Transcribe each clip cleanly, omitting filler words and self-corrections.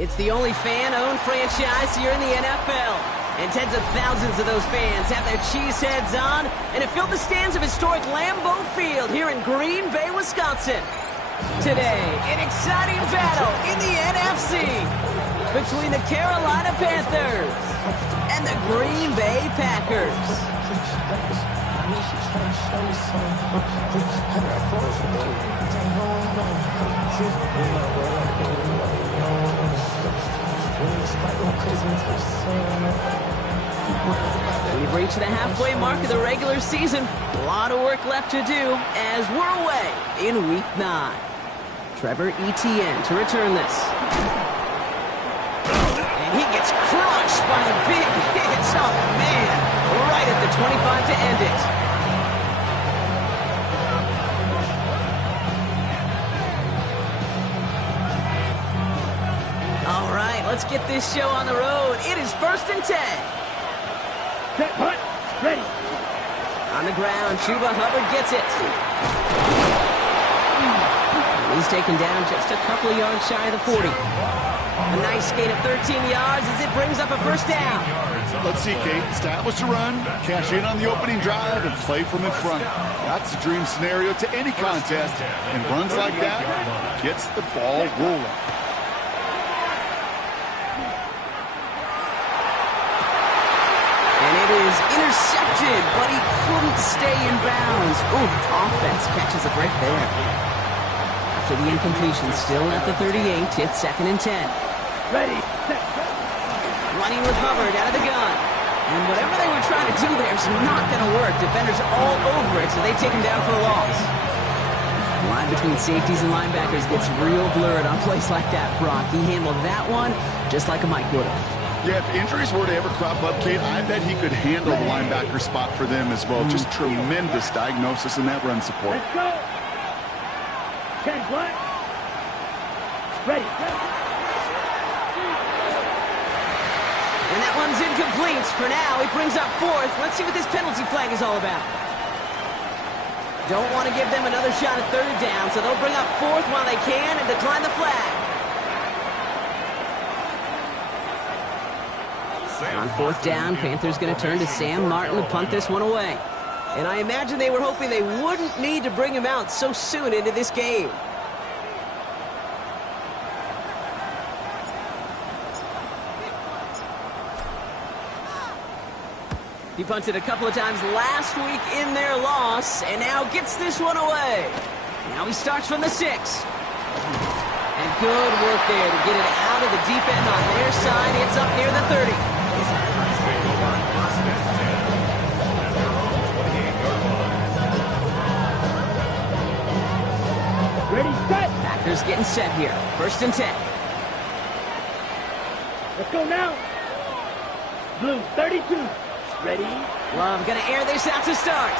It's the only fan-owned franchise here in the NFL. And tens of thousands of those fans have their cheeseheads on, and it filled the stands of historic Lambeau Field here in Green Bay, Wisconsin. Today, an exciting battle in the NFC between the Carolina Panthers and the Green Bay Packers. We've reached the halfway mark of the regular season. A lot of work left to do as we're away in Week 9. Trevor Etienne to return this. And he gets crushed by a big hit. Oh, man. Right at the 25 to end it. All right, let's get this show on the road. It is 1st and 10. Set, punt, ready. On the ground, Chuba Hubbard gets it. He's taken down just a couple of yards shy of the 40. A nice skate of 13 yards as it brings up a first down. Let's see, Kate. Establish a run, cash in on the opening drive, and play from in front. That's the dream scenario to any contest, and runs like that gets the ball rolling. And it is intercepted, but he couldn't stay in bounds. Ooh, offense catches a break there. After the incompletion, still at the 38, it's 2nd and 10. Ready, set. Running with Hubbard out of the gun. And whatever they were trying to do there is not going to work. Defenders all over it, so they take him down for a loss. The line between safeties and linebackers gets real blurred on plays like that, Brock. He handled that one just like a Mike would have. Yeah, if injuries were to ever crop up, Kate, I bet he could handle the linebacker spot for them as well. Just tremendous diagnosis in that run support. Let's go. 10 black. Ready. And that one's incomplete. For now, it brings up 4th. Let's see what this penalty flag is all about. Don't want to give them another shot at 3rd down, so they'll bring up 4th while they can and decline the flag. On 4th down, Panthers going to turn to Sam Martin to punt this one away. And I imagine they were hoping they wouldn't need to bring him out so soon into this game. He punted a couple of times last week in their loss, and now gets this one away. Now he starts from the 6. And good work there to get it out of the deep end on their side. It's up near the 30. Ready, set. Packers getting set here. 1st and 10. Let's go now. Blue, 32. Ready. Love gonna air this out to start.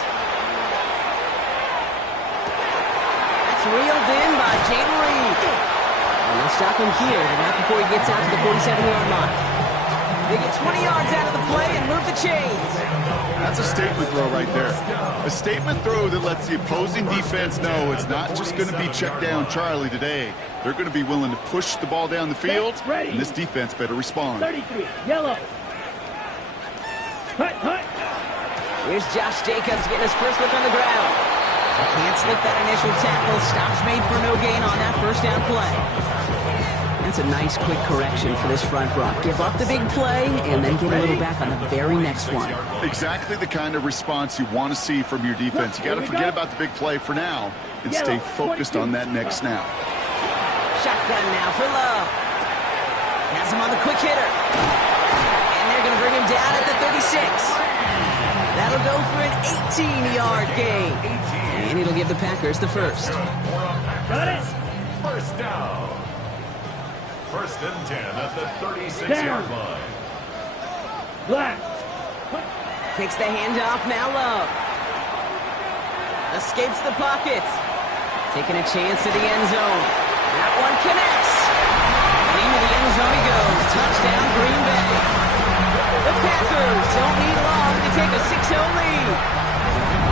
That's reeled in by Jaden Reed. And they'll stop him here, but not before he gets out to the 47-yard line. They get 20 yards out of the play and move the chains. That's a statement throw right there. A statement throw that lets the opposing defense know it's not just going to be check down Charlie today. They're going to be willing to push the ball down the field, and this defense better respond. 33, yellow. Hut, hut. Here's Josh Jacobs getting his first look on the ground. Can't slip that initial tackle. Stops made for no gain on that 1st down play. That's a nice quick correction for this front, Brock. Give up the big play and then get a little back on the very next one. Exactly the kind of response you want to see from your defense. You got to forget about the big play for now and stay focused on that next snap. Shotgun now for Love. Has him on the quick hitter. And they're going to bring him down at the 36. That'll go for an 18-yard gain. And it'll give the Packers the 1st. Got it. 1st down. 1st and 10 at the 36-yard line. Black. Takes the handoff, now Love. Escapes the pocket. Taking a chance to the end zone. That one connects. Into the end zone he goes. Touchdown, Green Bay. The Packers don't need long to take a 6-0 lead.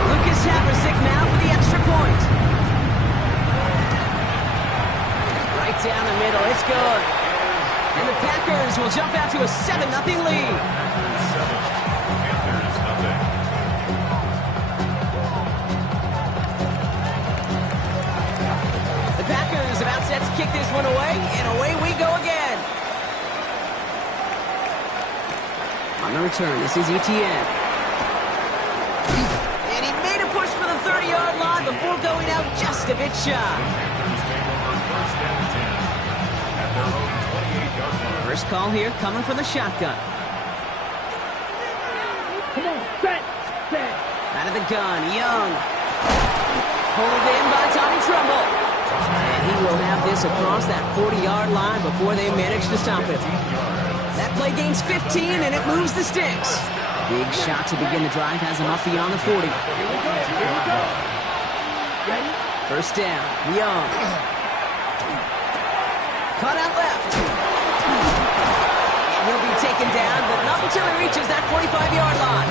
Lucas Haversick now for the extra point. Right down the middle, it's good. And the Packers will jump out to a 7-0 lead. The Packers about set to kick this one away, and away we go again. On the return, this is Etienne. And he made a push for the 30-yard line before going out just a bit shy. First call here coming from the shotgun. Come on, set. Out of the gun, Young. Pulled in by Tommy Tremble. And he will have this across that 40-yard line before they manage to stop him. That play gains 15, and it moves the sticks. Big shot to begin the drive has him up beyond the 40. First down, Young. Cut out left. He'll be taken down, but not until he reaches that 45-yard line.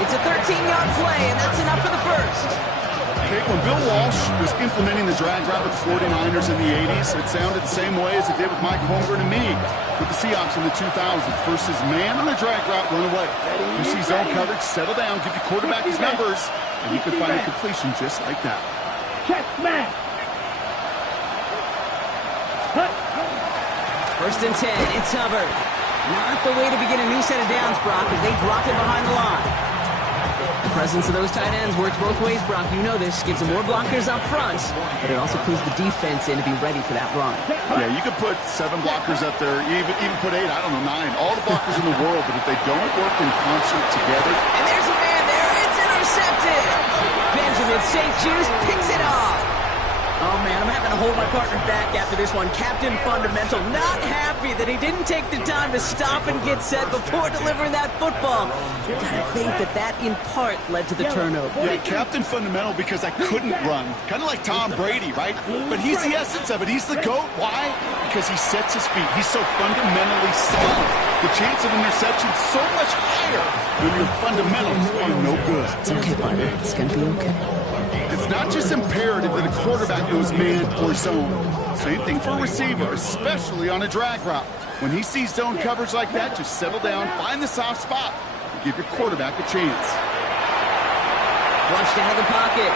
It's a 13-yard play, and that's enough for the first. Okay, when Bill Walsh was implementing the drag route with the 49ers in the 80s, it sounded the same way as it did with Mike Holmgren and me with the Seahawks in the 2000s. First is man on the drag route, run away. You see zone coverage, settle down, give your quarterback his numbers, and you can find a completion just like that. Check smash. First and 10, it's Hubbard. Not the way to begin a new set of downs, Brock, as they drop him behind the line. The presence of those tight ends works both ways, Brock. You know this. Gives them more blockers up front, but it also clues the defense in to be ready for that run. Yeah, you could put 7 blockers up there, even put 8, I don't know, 9. All the blockers in the world, but if they don't work in concert together. And there's a man there. It's intercepted. Benjamin St. Juice picks it off. Oh, man, I'm having to hold my partner back after this one. Captain Fundamental not happy that he didn't take the time to stop and get set before delivering that football. Gotta think that in part led to the turnover. Yeah, Captain Fundamental because I couldn't run. Kind of like Tom Brady, right? But he's the essence of it. He's the GOAT. Why? Because he sets his feet. He's so fundamentally sound. The chance of interception so much higher when your fundamentals are no good. It's okay, partner. It's gonna be okay. It's not just imperative that a quarterback knows man or zone. Same thing for a receiver, especially on a drag route. When he sees zone coverage like that, just settle down, find the soft spot, and give your quarterback a chance. Flushed out of the pocket.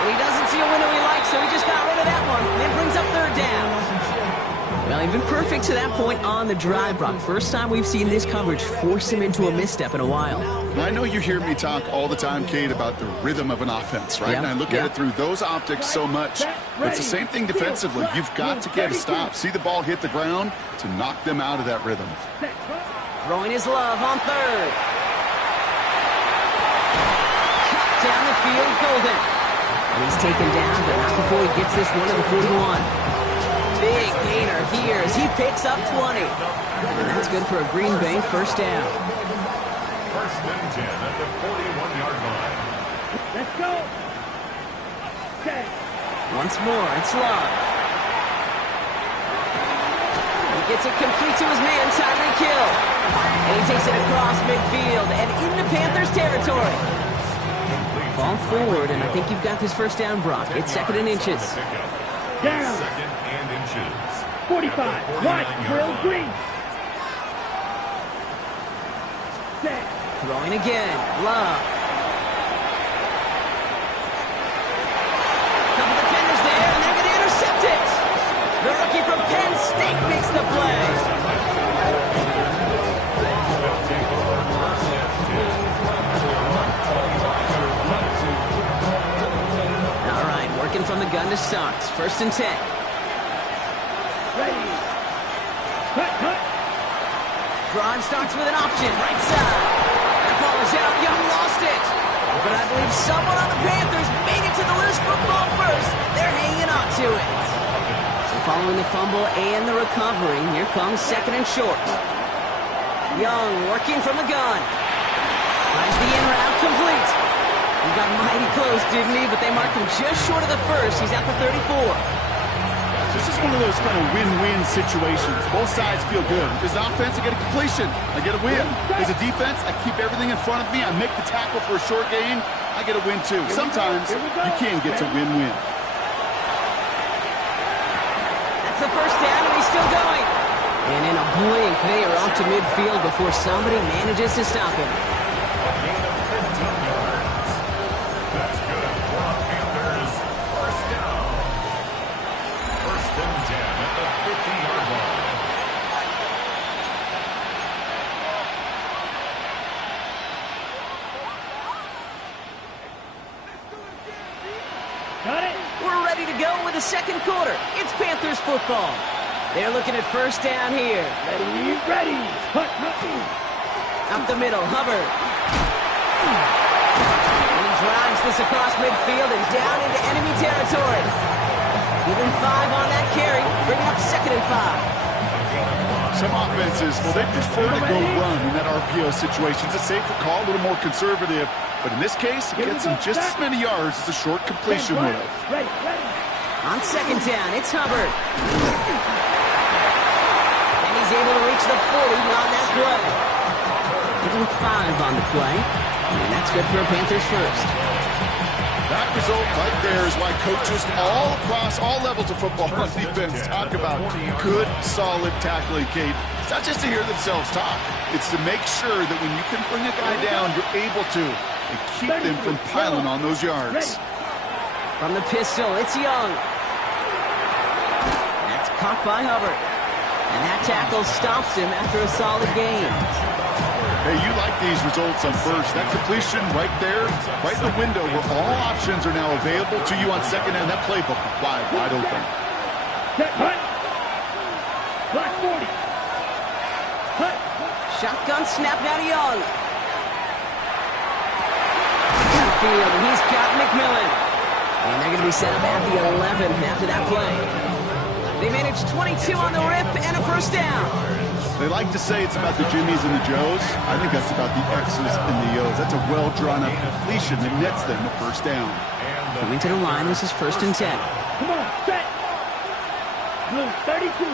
And he doesn't see a window he likes, so he just got rid of that one. And it brings up third down. Well, he's been perfect to that point on the drive, Brock. First time we've seen this coverage force him into a misstep in a while. I know you hear me talk all the time, Kate, about the rhythm of an offense, right? And I look at it through those optics so much. But it's the same thing defensively. You've got to get a stop. See the ball hit the ground to knock them out of that rhythm. Throwing his love on third. Cut down the field, Golden. And he's taken down, but not before he gets this one to the 41. Big gainer here as he picks up 20. And that's good for a Green Bay first down. First and 10 at the 41-yard line. Let's go. Okay. Once more, it's Love. He gets it complete to his man, Tyreek Hill. And he takes it across midfield and into Panthers territory. Ball forward, and I think you've got this first down, Brock. It's second and inches. Down. Second and inches. 45. Watch, Will Green. Set. Throwing again. Love. Couple defenders there, and they're going to intercept it. The rookie from Penn State makes the play. All right, working from the gun to start. First and 10. Ready. Cut. Drive starts with an option, right side. That ball is out. Young lost it. But I believe someone on the Panthers made it to the loose football first. They're hanging on to it. So following the fumble and the recovery, here comes second and short. Young working from the gun. Finds the in route complete. He got mighty close, didn't he? But they marked him just short of the first. He's at the 34. This is one of those kind of win-win situations. Both sides feel good. As an offense, I get a completion. I get a win. As a defense, I keep everything in front of me. I make the tackle for a short gain. I get a win, too. Sometimes you can get to win-win. That's the first down, and he's still going. And in a blink, they are off to midfield before somebody manages to stop him. A gain of 15 yards. That's good for the Panthers. First down. First and 10 at the 50-yard line. Got it. We're ready to go with the second quarter. It's Panthers football. They're looking at first down here. Ready, ready. Hut, hut. Up the middle, Hubbard. And he drives this across midfield and down into enemy territory. Give him 5 on that carry, bringing up second and 5. Some offenses, well, they prefer to go run in that RPO situation. It's a safer call, a little more conservative. But in this case, it gets him just as many yards as a short completion would have. Ready, ready. On second down, it's Hubbard. And he's able to reach the 40 on that play. Give him 5 on the play. And that's good for a Panthers first. That result right there is why coaches all across all levels of football on defense talk about good, solid tackling, Kate. It's not just to hear themselves talk. It's to make sure that when you can bring a guy down, you're able to and keep them from piling on those yards. From the pistol, it's Young. That's caught by Hubbard. And that tackle stops him after a solid gain. Hey, you like these results on first. That completion right there, right in the window where all options are now available to you on second and that playbook wide open. Set, hut. Black 40. Hut. Shotgun snap now to Young. Field, he's got McMillan. And they're going to be set up at the 11 after that play. They managed 22 on the rip and a first down. They like to say it's about the Jimmies and the Joes. I think that's about the X's and the O's. That's a well-drawn-up completion that nets them a first down. Coming to the line, this is first and 10. Come on, set. Blue 32.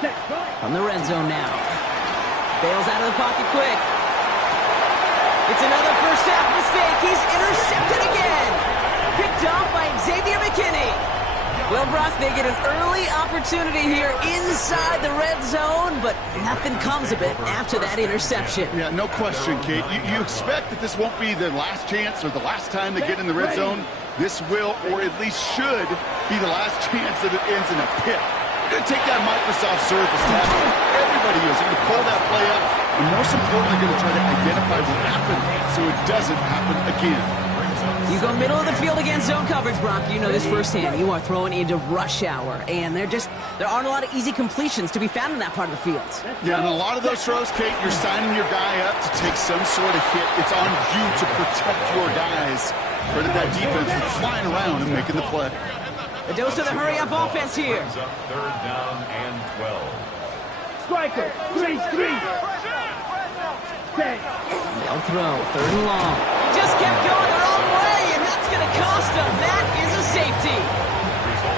Set. From the red zone now. Bails out of the pocket quick. It's another first half mistake. He's intercepted again. Picked off by Xavier McKinney. Well, Brock, they get an early opportunity here inside the red zone, but nothing comes of it after that interception. Yeah, no question, Kate. You expect that this won't be their last chance or the last time they get in the red zone. This will, or at least should, be the last chance that it ends in a pick. You're going to take that Microsoft Surface tackle. Everybody is. You're going to pull that play up, and most importantly, going to try to identify what happened so it doesn't happen again. You go middle of the field against zone coverage, Brock. You know this firsthand. You are throwing into rush hour, and there aren't a lot of easy completions to be found in that part of the field. Yeah, and a lot of those throws, Kate, you're signing your guy up to take some sort of hit. It's on you to protect your guys. Credit that defense for flying around and making the play. A dose of the hurry-up offense here. Third down and 12. Striker, 3-3. Set. They'll throw, third and long. Just kept going their own way, and that's going to cost them. That is a safety.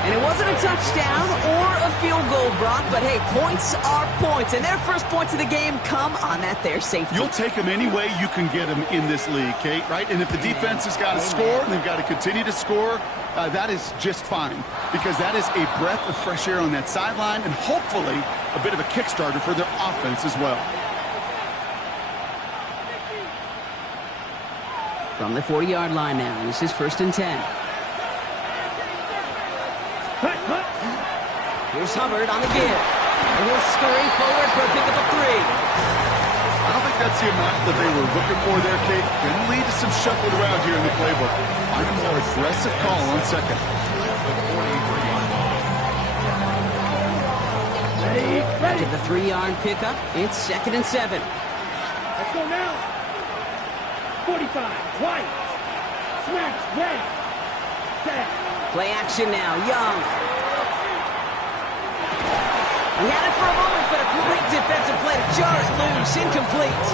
And it wasn't a touchdown or a field goal, Brock, but hey, points are points, and their first points of the game come on that there safety. You'll take them any way you can get them in this league, Kate, right? And if the defense has got to score and they've got to continue to score, that is just fine, because that is a breath of fresh air on that sideline and hopefully a bit of a kickstarter for their offense as well. From the 40-yard line now, this is first and 10. Here's Hubbard on the give. And he'll scurry forward for a pickup of 3. I don't think that's the amount that they were looking for there, Kate. Going to lead to some shuffling around here in the playbook. Find a more aggressive call on second. Ready. To the 3-yard pickup, it's second and 7. Let's go now. 45, white. Smash, red. Set. Play action now, Young. He had it for a moment, but a great defensive play to jar it loose. Incomplete.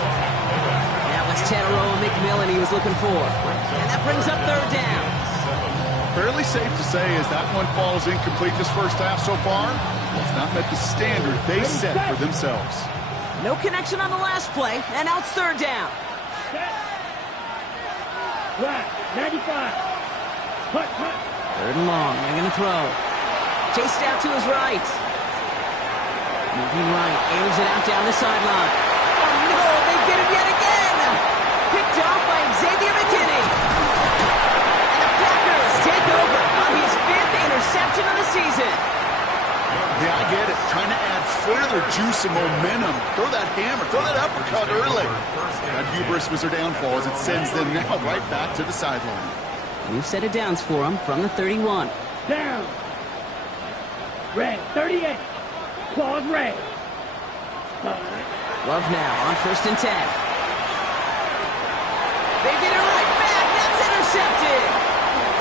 That was Teteroa McMillan he was looking for. And that brings up third down. Fairly safe to say as that one falls incomplete this first half so far, it's not met the standard they set for themselves. No connection on the last play, and now it's third down. Black, 95. Hut, hut. 3rd and long. They're going to throw. Chased out to his right. Moving right. Airs it out down the sideline. Oh, no. They get him yet again. Picked off by Xavier McKinney. And the Packers take over on his 5th interception of the season. Yeah, I get it. Trying to add further juice and momentum. Throw that hammer. Throw that uppercut early. That hubris was their downfall as it sends them now right back to the sideline. New set of downs for him from the 31. Down. Red, 38. Claws red. Love now on 1st and 10. They get it right back. That's intercepted.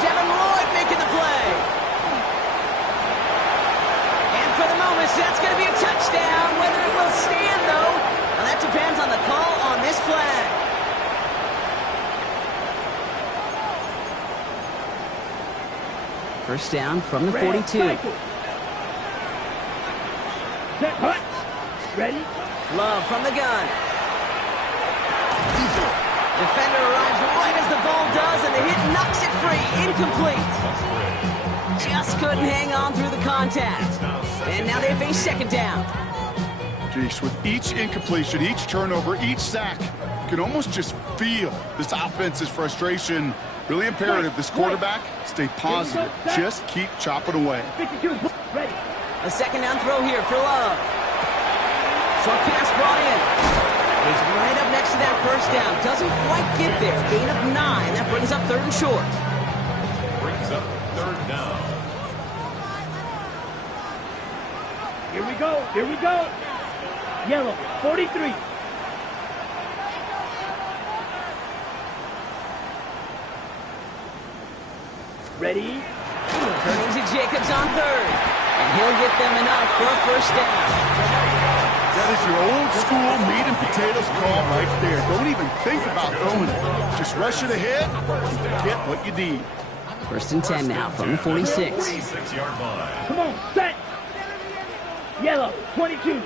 Devin Lloyd making the play. And for the moment, that's going to be a touchdown. Whether it will stand, though, well, that depends on the call on this flag. First down from the 42. Set, hut. Ready? Love from the gun. Defender arrives right as the ball does, and the hit knocks it free. Incomplete. Just couldn't hang on through the contact. And now they face 2nd down. Jeez, with each incompletion, each turnover, each sack, you can almost just feel this offense's frustration. Really imperative, this quarterback, stay positive. Just keep chopping away. 52. Ready. A 2nd down throw here for Love. Short pass brought in. He's right up next to that 1st down. Doesn't quite get there. Gain of 9. That brings up 3rd and short. Brings up 3rd down. Here we go. Here we go. Yellow, 43. Ready? Turning to Jacobs on 3rd. And he'll get them enough for a 1st down. That is your old school meat and potatoes call right there. Don't even think about throwing it. Just rush it ahead and get what you need. 1st and 10 now from the 46. 46-yard line. Come on, set. Yellow, 22.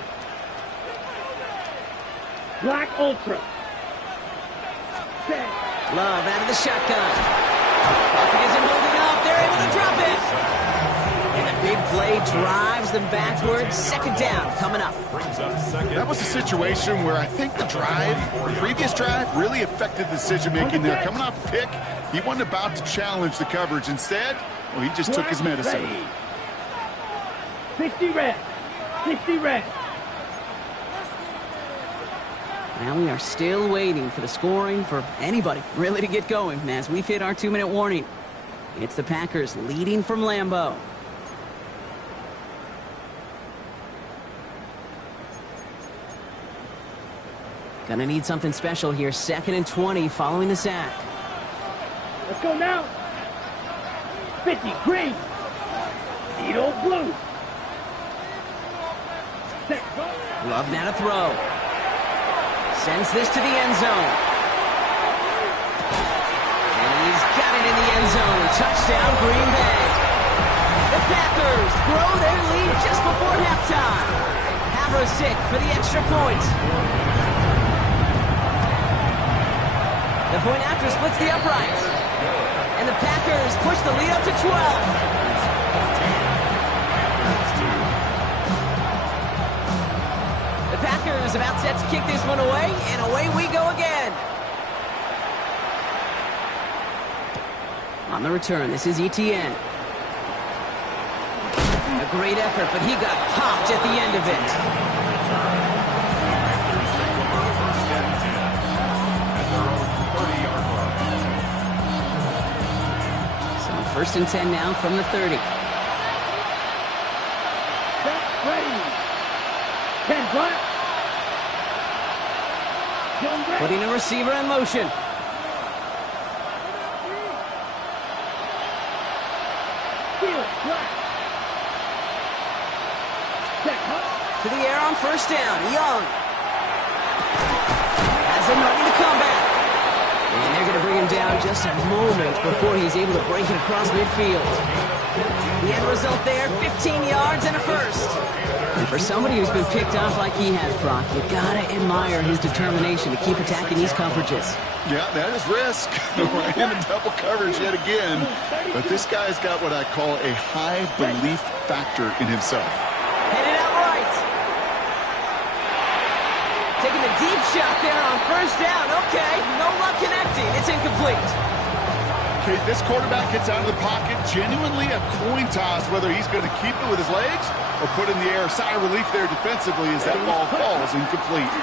Black Ultra. Set. Love out of the shotgun. Bucket isn't holding up. They're able to drop it. And the big play drives them backwards. 2nd down coming up. Brings up 2nd. That was a situation where I think the previous drive, really affected the decision-making there. Coming off a pick, he wasn't about to challenge the coverage. Instead, well, he just took his medicine. Ready. 60 red. 60 red. Now we are still waiting for the scoring for anybody really to get going as we've hit our 2-minute warning. It's the Packers leading from Lambeau. Gonna need something special here. 2nd and 20 following the sack. Let's go now. 50 green. Needle blue. Set. Love now to throw. Sends this to the end zone. And he's got it in the end zone. Touchdown, Green Bay. The Packers grow their lead just before halftime. Havro-Sick for the extra point. The point after splits the uprights. And the Packers push the lead up to 12. Packers about set to kick this one away, and away we go again. On the return, this is ETN. A great effort, but he got popped at the end of it. So 1st and 10 now from the 30. Set, ready. 10 black. Putting a receiver in motion. To the air on 1st down. Young has him ready to come back. And they're going to bring him down just a moment before he's able to break it across midfield. The end result there, 15 yards and a first. And for somebody who's been picked off like he has, Brock, you gotta admire his determination to keep attacking these coverages. Yeah, that is risk. Right into double coverage yet again. But this guy's got what I call a high belief factor in himself. Headed out right. Taking a deep shot there on first down. Okay, no luck connecting. It's incomplete. Okay, this quarterback gets out of the pocket. Genuinely a coin toss whether he's going to keep it with his legs or put in the air. Sigh of relief there defensively as that ball falls incomplete.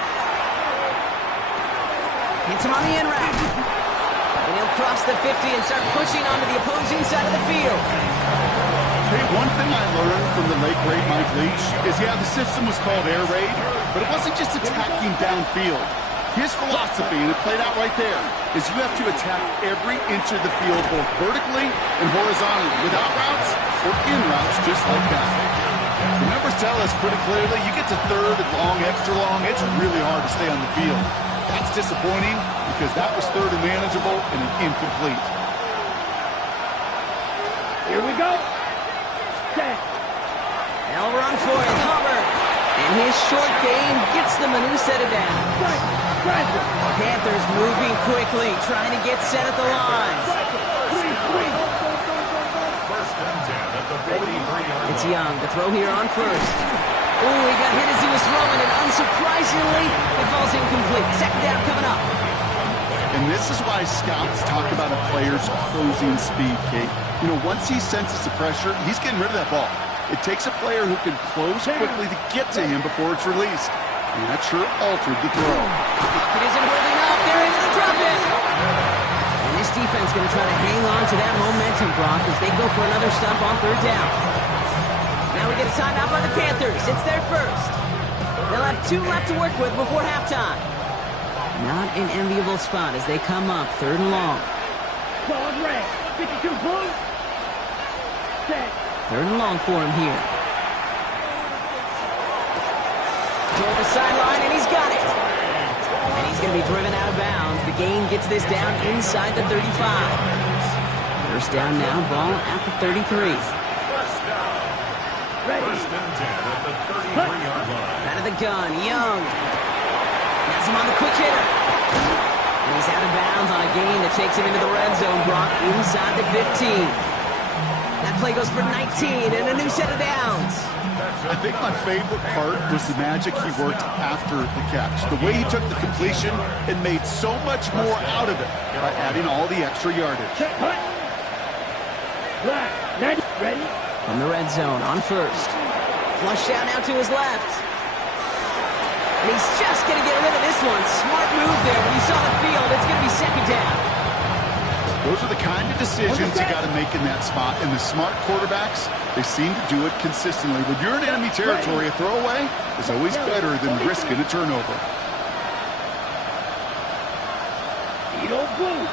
Hits him on the in route. And he'll cross the 50 and start pushing onto the opposing side of the field. Hey, one thing I learned from the late great Mike Leach is, yeah, the system was called air raid, but it wasn't just attacking downfield. His philosophy, and it played out right there, is you have to attack every inch of the field, both vertically and horizontally, without routes or in routes, just like that. The numbers tell us pretty clearly, you get to third and long, extra long, it's really hard to stay on the field. That's disappointing because that was third and manageable and an incomplete. Here we go. Set. They'll run for it, Hubbard. And his short game gets them a new set of downs. Panthers moving quickly, trying to get set at the line. It's Young, the throw here on first. Ooh, he got hit as he was throwing, and unsurprisingly, it falls incomplete. Second down coming up. And this is why scouts talk about a player's closing speed, Kate. You know, once he senses the pressure, he's getting rid of that ball. It takes a player who can close quickly to get to him before it's released. And that sure altered the throw. It isn't holding up. They're able to drop it. And this defense going to try to hang on to that momentum, Brock, as they go for another stop on third down. Now we get a timeout by the Panthers. It's their first. They'll have 2 left to work with before halftime. Not an enviable spot as they come up third and long. Ball red. 52 blue. Set. Third and long for him here. Toward the sideline, and he's got it. And he's going to be driven out of bounds. The gain gets this down inside the 35. First down now, ball at the 33. First and 10 at the 33-yard line. Out of the gun, Young. Has him on the quick hitter. And he's out of bounds on a gain that takes him into the red zone, Brock, inside the 15. That play goes for 19 and a new set of downs. I think my favorite part was the magic he worked after the catch. The way he took the completion and made so much more out of it by adding all the extra yardage. Set. Hut. Black. 90. Ready. From the red zone on first. Flush down now to his left. And he's just going to get rid of this one. Smart move there. When you saw the field, it's going to be second down. Those are the kind of decisions you got to make in that spot. And the smart quarterbacks, they seem to do it consistently. When you're in enemy territory, a throwaway is always better than risking a turnover. Edo blue.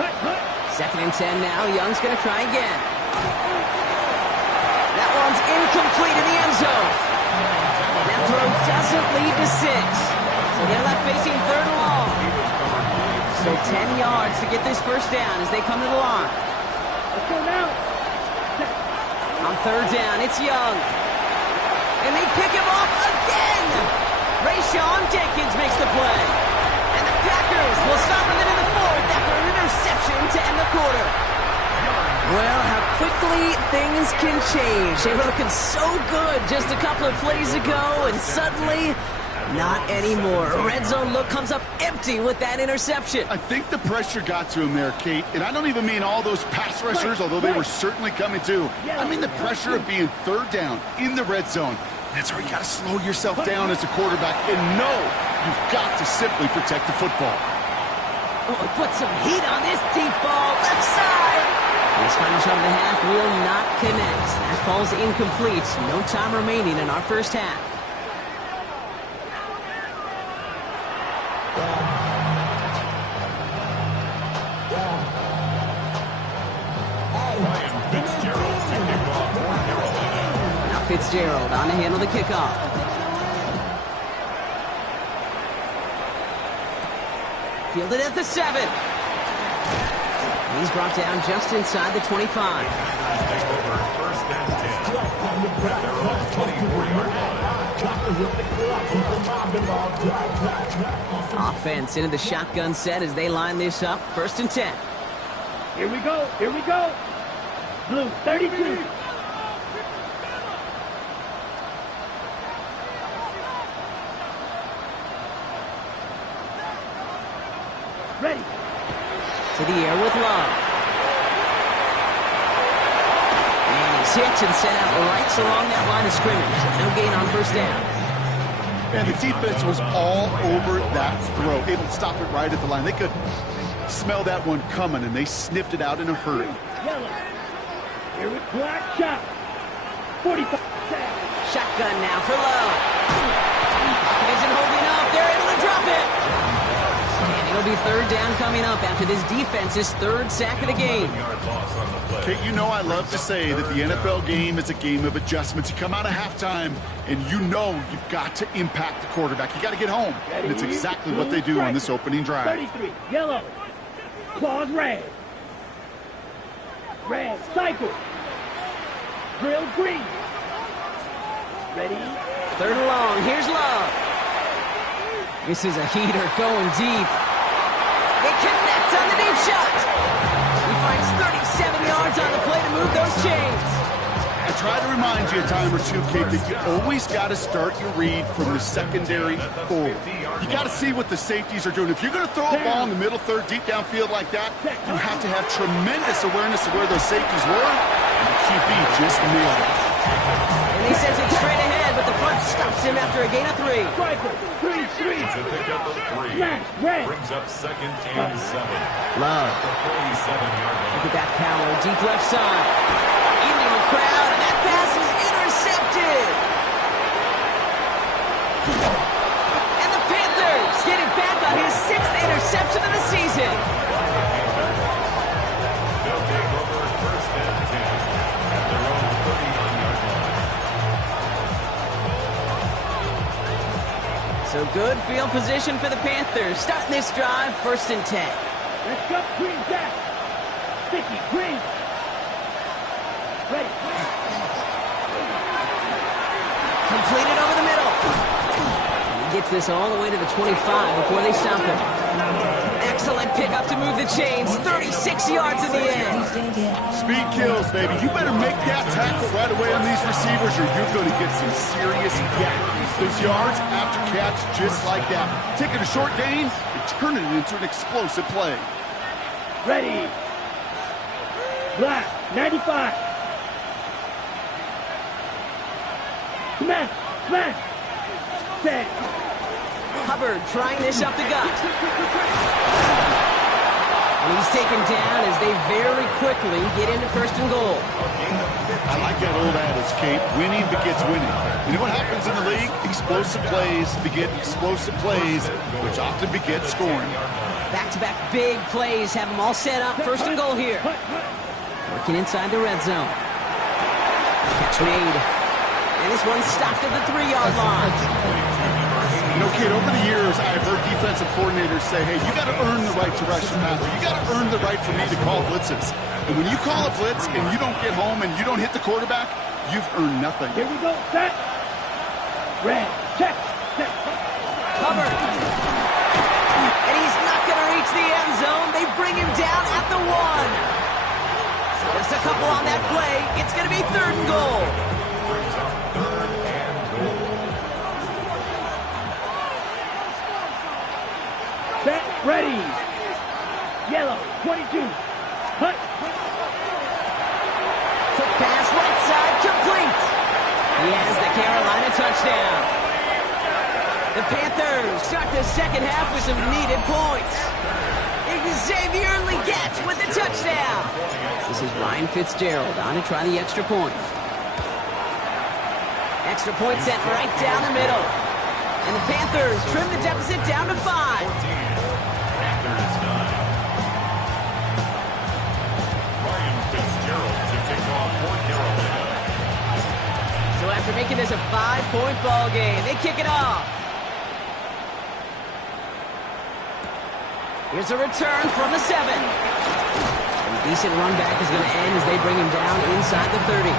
Hut. Second and 10 now. Young's going to try again. That one's incomplete in the end zone. That throw doesn't lead to 6. So they're left facing third and long. So 10 yards to get this first down as they come to the line. Let's go now. On third down, it's Young. And they pick him off again. Rayshawn Jenkins makes the play. And the Packers will stop with it in the fourth after an interception to end the quarter. Well, how quickly things can change. They were looking so good just a couple of plays ago, and suddenly, not anymore. A red zone look comes up empty with that interception. I think the pressure got to him there, Kate. And I don't even mean all those pass rushers, although they were certainly coming too. I mean the pressure of being third down in the red zone. That's where you got to slow yourself down as a quarterback and know you've got to simply protect the football. Oh, put some heat on this deep ball. Left side. His final shot of the half will not connect. That falls incomplete. No time remaining in our first half. Now Fitzgerald on to handle the kickoff. Fielded at the 7. He's brought down just inside the 25. Panthers take over first and 10. At their own 23-yard line. Offense into the shotgun set as they line this up. First and 10. Here we go. Here we go. Blue 32. Ready. To the air with Love. And he's hit and sent out right along that line of scrimmage. No gain on first down. And the defense was all over that throw, able to stop it right at the line. They could smell that one coming, and they sniffed it out in a hurry. Yellow. Here we black shot. 45. Shotgun now for Love. Pocket isn't holding up. They're able to drop it. And it'll be third down coming up after this defense's third sack of the game. Kate, you know I love to say that the NFL game is a game of adjustments. You come out of halftime, and you know you've got to impact the quarterback. You got to get home. And it's exactly what they do on this opening drive. 33. Yellow. Claws red. Red. Cycle. Drill green. Ready. Third and long. Here's Love. This is a heater going deep. It connects on the deep shot. He finds 37 yards on the play to move those chains. I try to remind you a time or two, Kate, that you always got to start your read from the secondary forward. You got to see what the safeties are doing. If you're going to throw a ball in the middle third, deep downfield like that, you have to have tremendous awareness of where those safeties were, and the QB just nailed it. And he sends it straight ahead, but the front stops him after a gain of 3. Striker. 3. It's a pickup of 3. Smash. Red. Brings up second and 7. Love. The 47-yard line. Look at that power. Deep left side. Indian crowd, and that pass is intercepted. And the Panthers get it back on his 6th interception of the season. They'll take over first and 10 at their own 39-yard line. So good field position for the Panthers. Starting this drive, first and 10. Let's go. Green back. Sticky. Green. Ready. Completed over the middle. He gets this all the way to the 25 before they stop him. Excellent pickup to move the chains. 36 yards in the end. Speed kills, baby. You better make that tackle right away on these receivers, or you're going to get some serious yak. Those yards after catch just like that. Taking a short gain and turning it into an explosive play. Ready. Black. 95. Smash. Smash. Set. Hubbard trying this up the gut. And he's taken down as they very quickly get into first and goal. I like that old adage, Kate. Winning begets winning. You know what happens in the league? Explosive plays beget explosive plays, which often beget scoring. Back-to-back big plays have them all set up. First and goal here. Working inside the red zone. Catch made. And this one's stopped at the 3-yard line. You know, Kate, over the years, I've heard defensive coordinators say, hey, you got to earn the right to rush the passer. You got to earn the right for me to call blitzes. And when you call a blitz and you don't get home and you don't hit the quarterback, you've earned nothing. Here we go. Set. Red. Check. Set. Hubbard. And he's not going to reach the end zone. They bring him down at the 1. Just a couple on that play. It's going to be third and goal. Set. Ready. Yellow. 22. Hut. Quick pass, right side, complete. He has the Carolina touchdown. The Panthers start the second half with some needed points. Xavier Legette with the touchdown. This is Ryan Fitzgerald on to try the extra point. Extra point sent right down the middle. And the Panthers trim the deficit down to 5. Panthers 9. Ryan Fitzgerald to kick off for Carolina. So after making this a 5-point ball game, they kick it off. Here's a return from the 7. Decent run back is going to end as they bring him down inside the 30.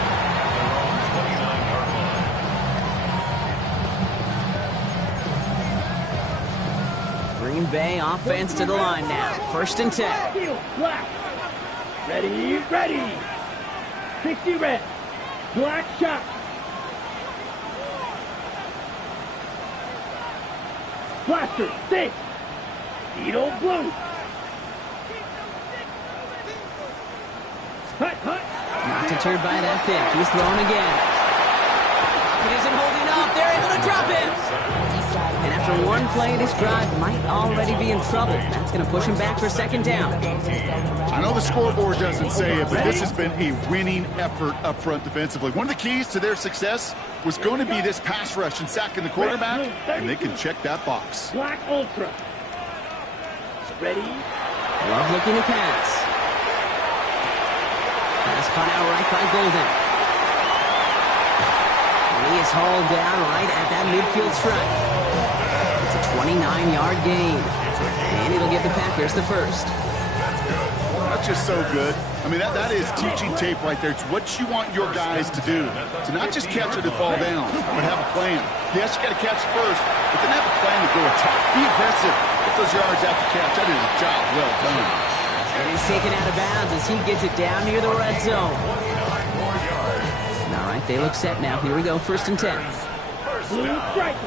Green Bay offense to the line now. 1st and 10. Field, black. Ready, ready. 60 red. Black shot. Blaster, 6. Beetle, blue. Hut, hut. Not deterred by that pick. He's throwing again. It isn't holding up. They're able to drop him. And after one play, this drive might already be in trouble. That's going to push him back for 2nd down. I know the scoreboard doesn't say it, but this has been a winning effort up front defensively. One of the keys to their success was going to be this pass rush and sacking the quarterback, and they can check that box. Black Ultra. Ready. Love looking to pass. Pass caught out right by Golden. And he is hauled down right at that midfield stripe. It's a 29-yard gain. And it'll give the Packers the 1st. That's just so good. I mean, that is teaching tape right there. It's what you want your guys to do. To not just catch it and fall down, but have a plan. Yes, you got to catch it first, but then have a plan to go attack. Be aggressive. Get those yards after catch. That is a job well done. And he's taken out of bounds as he gets it down near the red zone. All right, they look set now. Here we go, 1st and 10. Blue striker.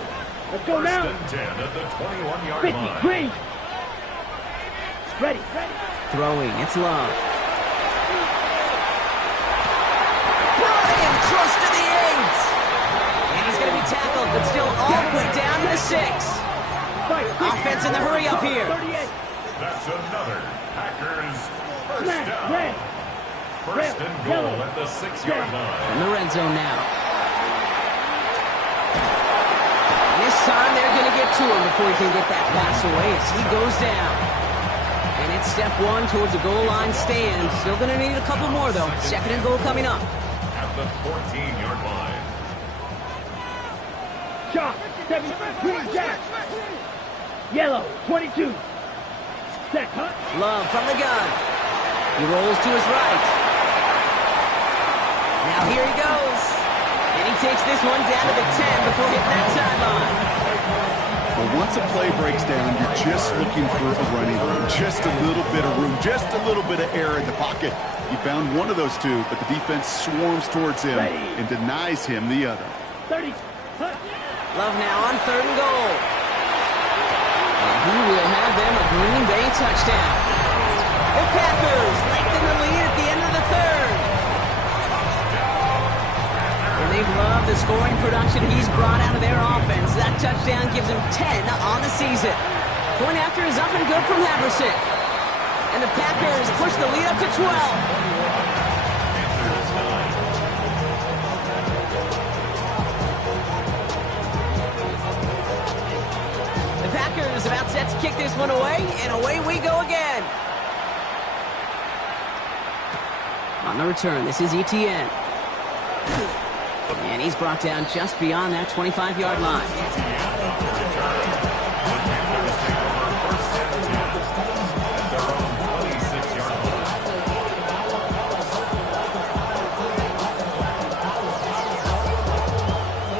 Let's go now. 10 at the 21-yard 50, line. green. Ready, ready. Throwing, it's Love. Brian close to the 8. And he's going to be tackled, but still all the way down to the 6. Offense in the hurry up here. 38. That's another Packers first Red, down. red. First and goal at the 6-yard line. In the red zone now. And this time they're going to get to him before he can get that pass away as he goes down. And it's step 1 towards a goal line stand. Still going to need a couple more, though. 2nd and goal coming up. At the 14-yard line. Shot. 7, green jack. Yellow, 22. Set, hut. Love from the gun. He rolls to his right. Now here he goes. And he takes this one down to the 10 before hitting that sideline. Well, once a play breaks down, you're just looking for a running room. Just a little bit of room, just a little bit of air in the pocket. He found one of those two, but the defense swarms towards him and denies him the other. 30. Hut. Love now on 3rd and goal. And he will have them a Green Bay touchdown. The Packers lengthen the lead at the end of the 3rd. And they've loved the scoring production he's brought out of their offense. That touchdown gives him 10 on the season. Point after is up and good from Haverson. And the Packers push the lead up to 12. The Packers about set to kick this one away, and away we go again. On the return, this is Etienne. And he's brought down just beyond that 25-yard line.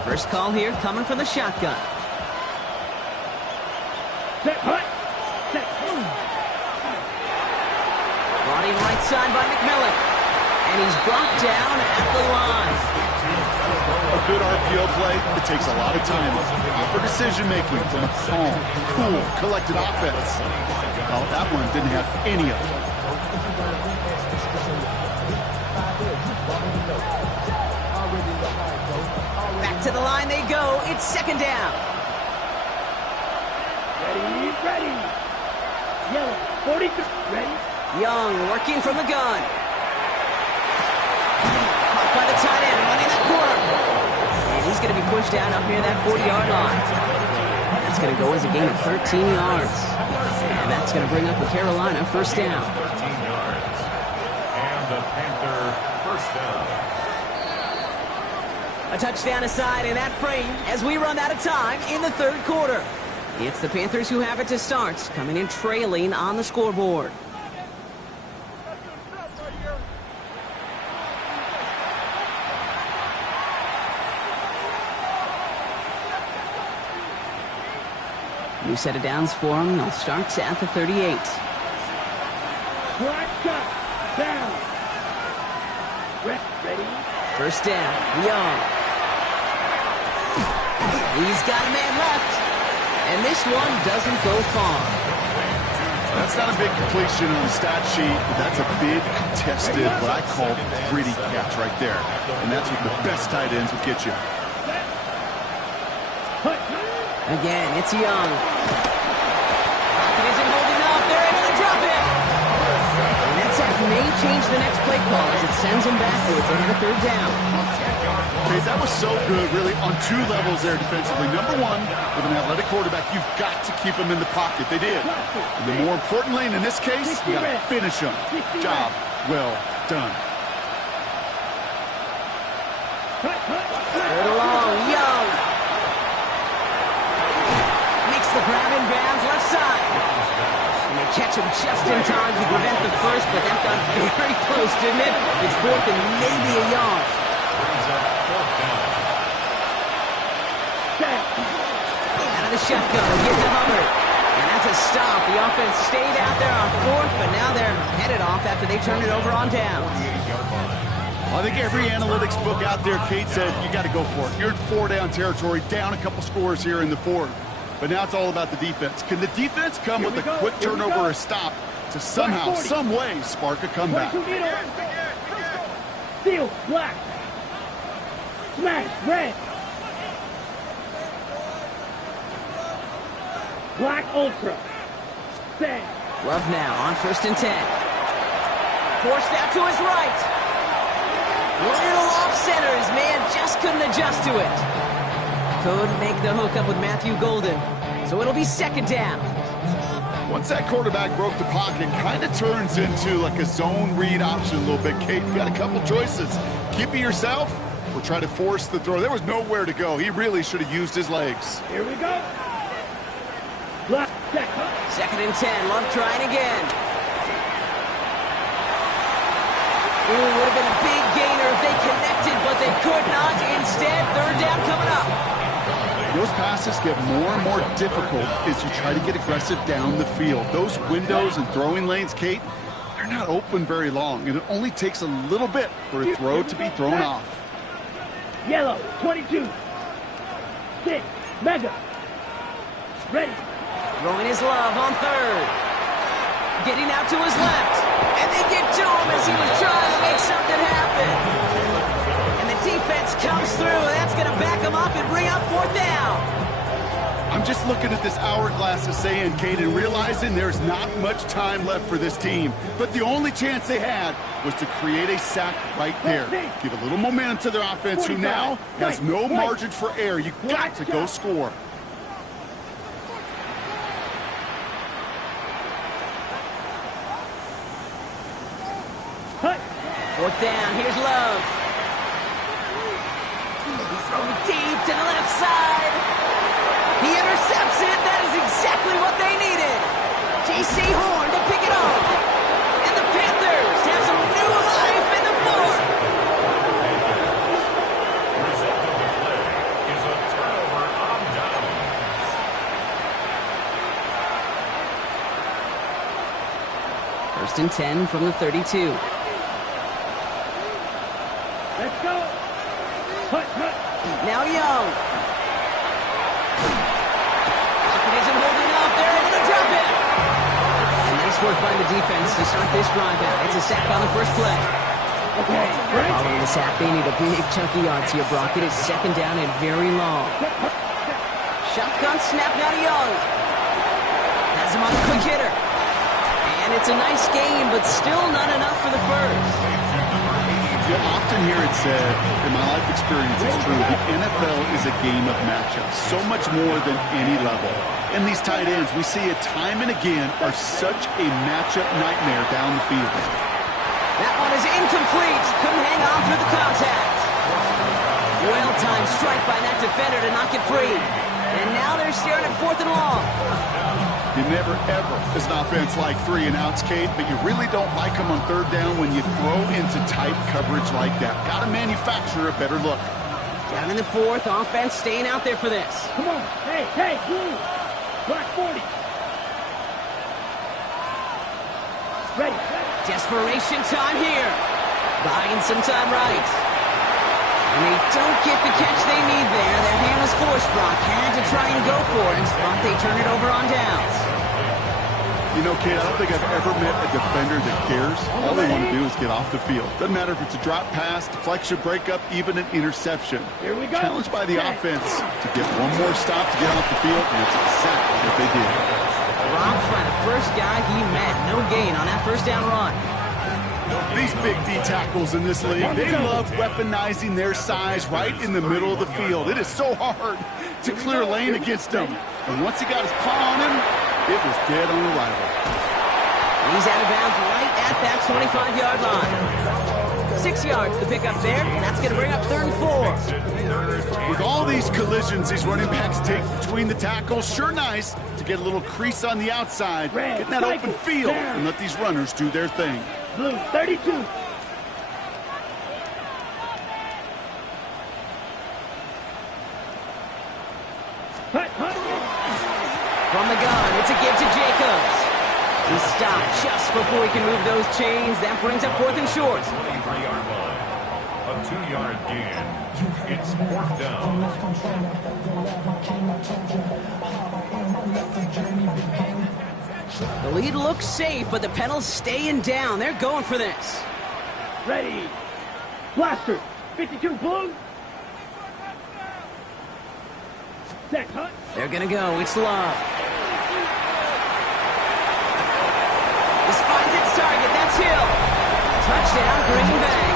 First call here coming from the shotgun. Set, hut. Set. Brought in right side by McMillan. And he's brought down at the line. A good RPO play, it takes a lot of time. Proper decision-making from a calm, cool, collected offense. Well, that one didn't have any of it. Back to the line they go. It's 2nd down. Ready, ready. Yellow, 43. Ready. Young working from the gun. Caught by the tight end, running that corner. And he's going to be pushed down up near that 40-yard line. That's going to go as a gain of 13 yards. And that's going to bring up a Carolina 1st down. 13 yards. And the Panther first down. A touchdown aside in that frame as we run out of time in the 3rd quarter. It's the Panthers who have it to start, coming in trailing on the scoreboard. New set of downs for him. They'll start at the 38. Black cut. Down. Ready? First down. Young. He's got a man left. And this one doesn't go far. That's not a big completion on the stat sheet, but that's a big contested, what I call gritty catch right there. And that's what the best tight ends will get you. Again, it's Young. Pocket isn't holding up. They're able to drop it. And that sack may change the next play call as it sends him backwards ahead of third down. Okay, that was so good, really, on two levels there defensively. Number one, with an athletic quarterback, you've got to keep him in the pocket. They did. And then more importantly, in this case, you got to finish him. Job well done. Third along, Young. Makes the grab in bounds left side. And they catch him just in time to prevent the first, but that got very close, didn't it? It's fourth and maybe a yard. Out of the shotgun, get to Hubbard. And that's a stop. The offense stayed out there on fourth, but now they're headed off after they turned it over on downs. Well, I think every analytics book out there, Kate said, you got to go for it. You're in four-down territory, down a couple scores here in the fourth. But now it's all about the defense. Can the defense come with a quick turnover or a stop to somehow, some way, spark a comeback? Steel, black. Smash, red. Black Ultra. Set. Love now on 1st and 10. Forced out to his right. Little off center. His man just couldn't adjust to it. Couldn't make the hook up with Matthew Golden. So it'll be 2nd down. Once that quarterback broke the pocket, kind of turns into like a zone read option a little bit. Kate, you got a couple choices. Keep it yourself or try to force the throw. There was nowhere to go. He really should have used his legs. Here we go. Black, 2nd and 10. Love trying again. Ooh, would have been a big gainer if they connected, but they could not. Instead, 3rd down coming up. Those passes get more and more difficult as you try to get aggressive down the field. Those windows and throwing lanes, Kate, they're not open very long, and it only takes a little bit for a throw to be thrown off. Yellow, 22. 6, Mega. Ready. Throwing his love on 3rd. Getting out to his left. And they get to him as he was trying to make something happen. And the defense comes through. That's going to back him up and bring up 4th down. I'm just looking at this hourglass of saying, Kate, and realizing there's not much time left for this team. But the only chance they had was to create a sack right there. Give a little momentum to their offense, who now has no margin for error. You've got to go score. Fourth down, here's Love. He's throwing deep to the left side. He intercepts it. That is exactly what they needed. J.C. Horn to pick it off. And the Panthers have some new life in the fourth. Result of the play is a turnover on downs. 1st and 10 from the 32. Let's go. Hut. Now Young. Pocket isn't holding up. They're able to drop it. And nice work by the defense to start this drive out. It's a sack on the first play. Okay, right. Following the sack, they need a big chunky yards here, Brock. It is 2nd down and very long. Shotgun snap now to Young. Has him on a quick hitter. And it's a nice game, but still not enough for the first. You often hear it said, in my life experience, it's true, the NFL is a game of matchups, so much more than any level. And these tight ends, we see it time and again, are such a matchup nightmare down the field. That one is incomplete. Couldn't hang on through the contact. Well-timed strike by that defender to knock it free. And now they're staring at 4th and long. You never, ever, as an offense, like 3 and outs, Kate, but you really don't like them on 3rd down when you throw into tight coverage like that. Got to manufacture a better look. Down in the 4th, offense staying out there for this. Come on. Hey, blue. Black 40. Ready. Desperation time here. Buying some time right. And they don't get the catch they need there. Their hand was forced. Brock had to try and go for it, but they turn it over on downs. You know, Kate, I don't think I've ever met a defender that cares. All they want to do is get off the field. Doesn't matter if it's a drop pass, deflection, breakup, even an interception. Here we go. Challenged by the offense to get one more stop to get off the field, and it's exactly what they did. Dropped by the first guy he met. No gain on that first down run. These big D tackles in this league, they love weaponizing their size right in the middle of the field. It is so hard to clear lane against them. And once he got his paw on him, it was dead on arrival. He's out of bounds right at that 25-yard line. 6 yards to pick up there, and that's going to bring up 3rd and 4. With all these collisions these running backs take between the tackles, sure nice to get a little crease on the outside, get that open field, and let these runners do their thing. Blue 32. From the gun, it's a give to Jacobs. He stopped just before he can move those chains. That brings up 4th and short. 23-yard line. A 2-yard gain. It's 4th down. The lead looks safe, but the Penals staying down. They're going for this. Ready. Blaster. 52 Blue. Set. Hunt. They're going to go. It's Love. This finds its target. That's Hill. Touchdown, Green Bay.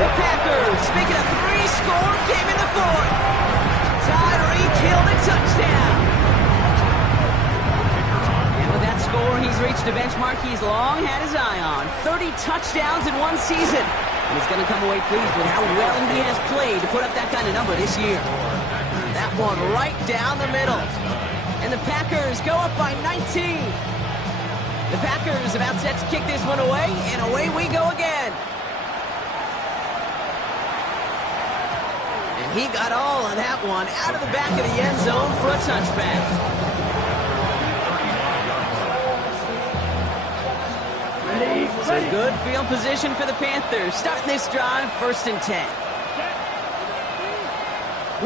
The Packers, making a 3-score game in the 4th. Tyreek Hill, the touchdown. And with that score, he's reached a benchmark he's long had his eye on. 30 touchdowns in one season. And he's going to come away pleased with how well he has played to put up that kind of number this year. That one right down the middle. And the Packers go up by 19. The Packers about set to kick this one away, and away we go again. And he got all of that one out of the back of the end zone for a touchback. So good field position for the Panthers. Starting this drive, 1st and 10.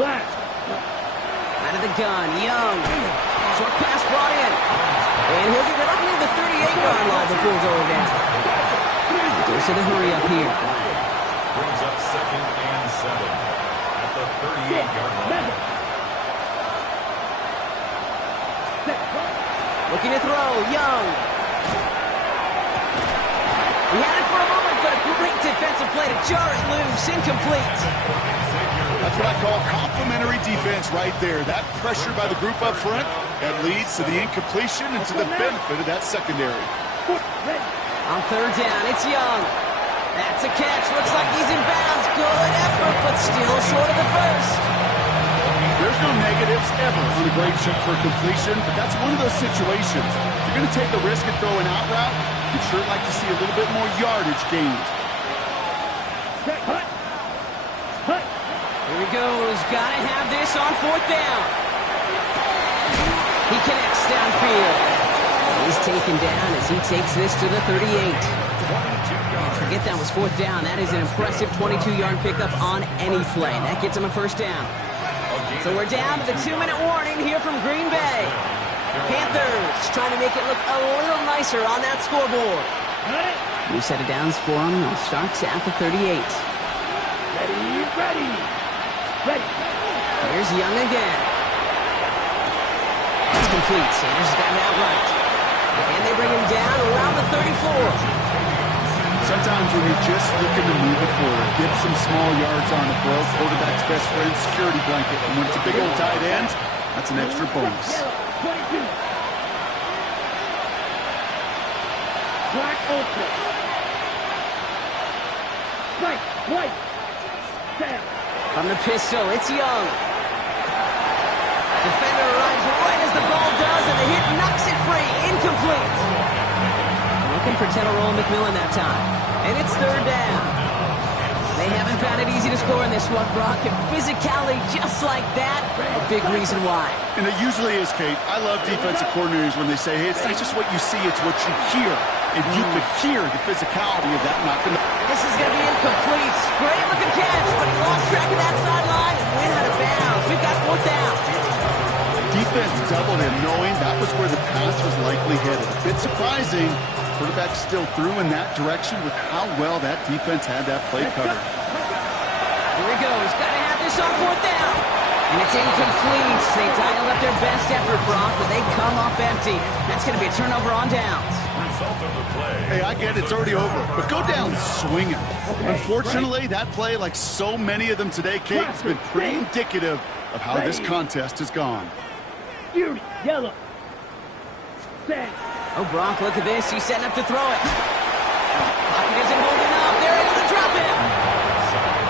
Black. Out of the gun, Young. Short pass brought in. And he'll get it up near the 38-yard line before going down. Goes to the hurry up here. Brings up 2nd and 7 at the 38-yard line. Looking to throw, Young. He had it for a moment, but a great defensive play to jar it loose. Incomplete. That's what I call complimentary defense right there. That pressure by the group up front, that leads to the incompletion and to the benefit of that secondary. On 3rd down, it's Young. That's a catch. Looks like he's in bounds. Good effort, but still short of the first. There's no negatives ever on a great shoot for completion, but that's one of those situations. If you're going to take a risk and throw an out route, you'd sure like to see a little bit more yardage gained. Here he goes. Gotta have this on 4th down. He connects downfield. He's taken down as he takes this to the 38. And forget that was 4th down. That is an impressive 22-yard pickup on any play. That gets him a 1st down. So we're down to the 2-minute warning here from Green Bay. Panthers trying to make it look a little nicer on that scoreboard. New set of downs for him. He starts at the 38. Ready. Here's Young again. It's complete. Sanders has got it outright. And they bring him down around the 34. Sometimes when you're just looking to move it forward, get some small yards on the throw, quarterback's best friend, security blanket. And when it's a big old tight end, that's an extra bonus. 22. Black ultra. White. Down. From the pistol, it's Young. Defender arrives right as the ball does, and the hit knocks it free. Incomplete. Looking for Tenorola McMillan that time. And it's 3rd down. They haven't found find it easy to score in this one, Brock. And physicality just like that, a big reason why. And it usually is, Kate. I love defensive coordinators when they say, hey, it's not just what you see, it's what you hear. And you could hear the physicality of that knocking. This is going to be incomplete. Great-looking catch, but he lost track of that sideline and went out of bounds. We've got 4th down. Defense doubled him, knowing that was where the pass was likely headed. A bit surprising. Quarterback still threw in that direction with how well that defense had that play covered. Here he goes. Got to have this on 4th down. And it's incomplete. They dialed up their best effort, Brock, but they come up empty. That's going to be a turnover on downs. Result of the play. Hey, I get it. It's already over. But go down swinging. Unfortunately, that play, like so many of them today, Kate, has been pretty indicative of how this contest has gone. Yellow. Set. Oh, Brock, look at this. He's setting up to throw it. Pocket isn't holding up. They're able to drop him.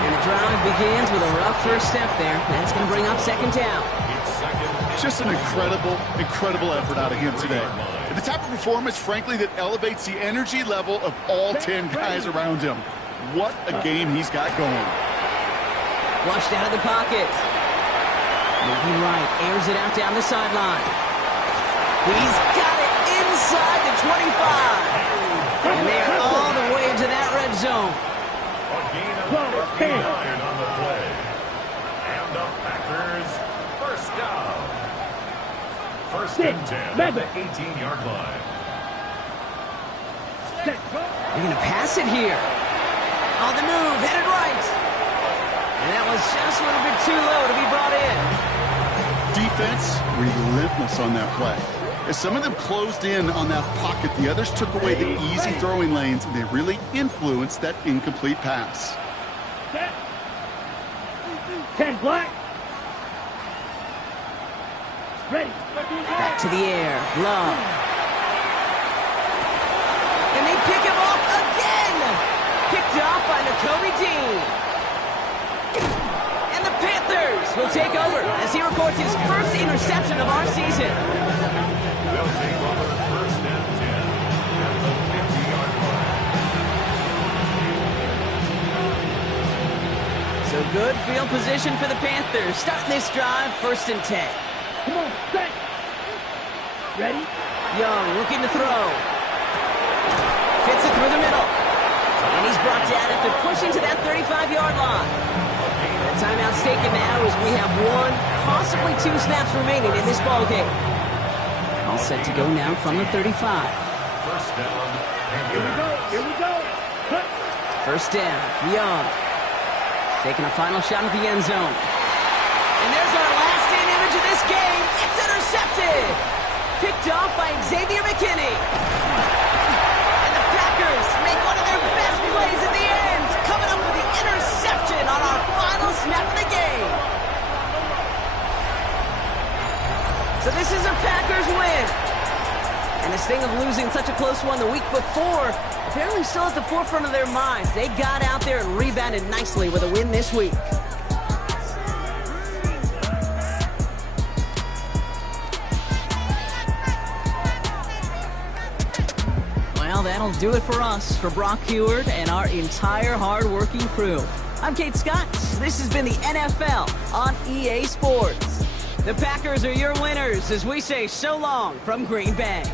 And the drive begins with a rough first step there. That's going to bring up 2nd down. Just an incredible effort out of him today. The type of performance, frankly, that elevates the energy level of all 10 guys around him. What a game he's got going. Flushed out of the pocket. Moving right, airs it out down the sideline. He's got it inside the 25. And they are all the way into that red zone. A gain of 39 on the play. And the Packers, 1st down. 1st and 10 at the 18-yard line. They're going to pass it here. On the move, headed right. And that was just a little bit too low to be brought in. Defense relentless on that play. As some of them closed in on that pocket, the others took away the easy throwing lanes, and they really influenced that incomplete pass. 10 black. Ready. Back to the air. Love. And they pick him off again. Picked off by Nakobe Dean. And the Panthers will take over as he records his first interception of our season. They'll take over 1st and 10 at the 50-yard line. So good field position for the Panthers. Starting this drive, 1st and 10. Come on, set. Ready? Young looking to throw. Fits it through the middle. And he's brought down after pushing to that 35-yard line. The timeout's taken now as we have 1, possibly 2 snaps remaining in this ballgame. All set to go now from the 35. 1st down. Here we go. Cut. 1st down, Young. Taking a final shot at the end zone. And there's our last-in image of this game. It's intercepted. Picked off by Xavier McKinney. And the Packers make one of their best plays at the end, coming up with the interception on our final snap of the game. So this is a Packers win. And this thing of losing such a close one the week before, apparently still at the forefront of their minds. They got out there and rebounded nicely with a win this week. Well, that'll do it for us, for Brock Heward and our entire hard-working crew. I'm Kate Scott. This has been the NFL on EA Sports. The Packers are your winners as we say so long from Green Bay.